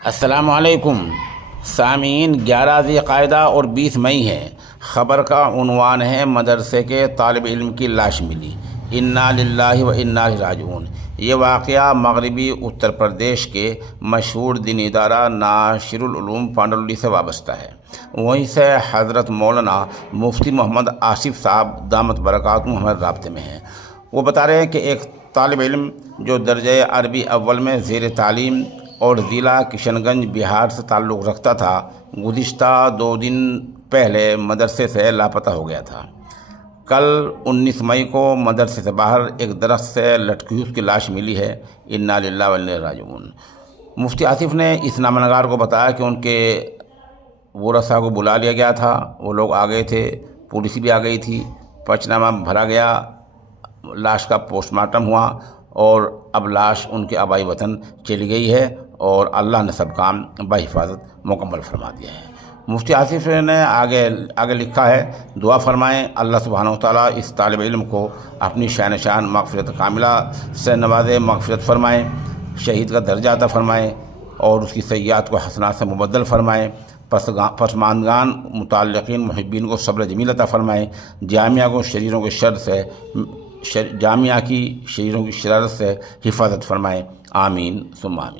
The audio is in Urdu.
السلام علیکم سامعین، 11 ذی قعدہ اور 20 مئی ہے۔ خبر کا عنوان ہے مدرسے کے طالب علم کی لاش ملی، انا للہ و انا الیہ راجعون۔ یہ واقعہ مغربی اتر پردیش کے مشہور دینی ادارہ ناشر العلوم پانڈولوی سے وابستہ ہے۔ وہیں سے حضرت مولانا مفتی محمد آصف صاحب دامت برکاتہم ہمارے رابطے میں ہیں۔ وہ بتا رہے ہیں کہ ایک طالب علم جو درجہ عربی اول میں زیر تعلیم اور ضلع کشن گنج بہار سے تعلق رکھتا تھا، گزشتہ 2 دن پہلے مدرسے سے لاپتہ ہو گیا تھا۔ کل 19 مئی کو مدرسے سے باہر ایک درخت سے لٹکی ہوئی اس کی لاش ملی ہے، انا للہ و انا الیہ راجعون۔ مفتی آصف نے اس نامہ نگار کو بتایا کہ ان کے ورثاء کو بلا لیا گیا تھا، وہ لوگ آ گئے تھے، پولیس بھی آ گئی تھی، پنچنامہ بھرا گیا، لاش کا پوسٹ مارٹم ہوا اور اب لاش ان کے آبائی وطن چلی گئی ہے اور اللہ نے سب کام بحفاظت مکمل فرما دیا ہے۔ مفتی آصف نے آگے لکھا ہے، دعا فرمائیں اللہ سبحانہ وتعالیٰ اس طالب علم کو اپنی شان مغفرت کاملہ سے نوازے، مغفرت فرمائیں، شہید کا درجہ عطا فرمائیں اور اس کی سیئات کو حسنات سے مبدل فرمائیں، پسماندگان متعلقین محبین کو صبر جمیل عطا فرمائیں، جامعہ کو شریروں کے شر سے جامعہ کی شریروں کی شرارت سے حفاظت فرمائیں، آمین ثم آمین۔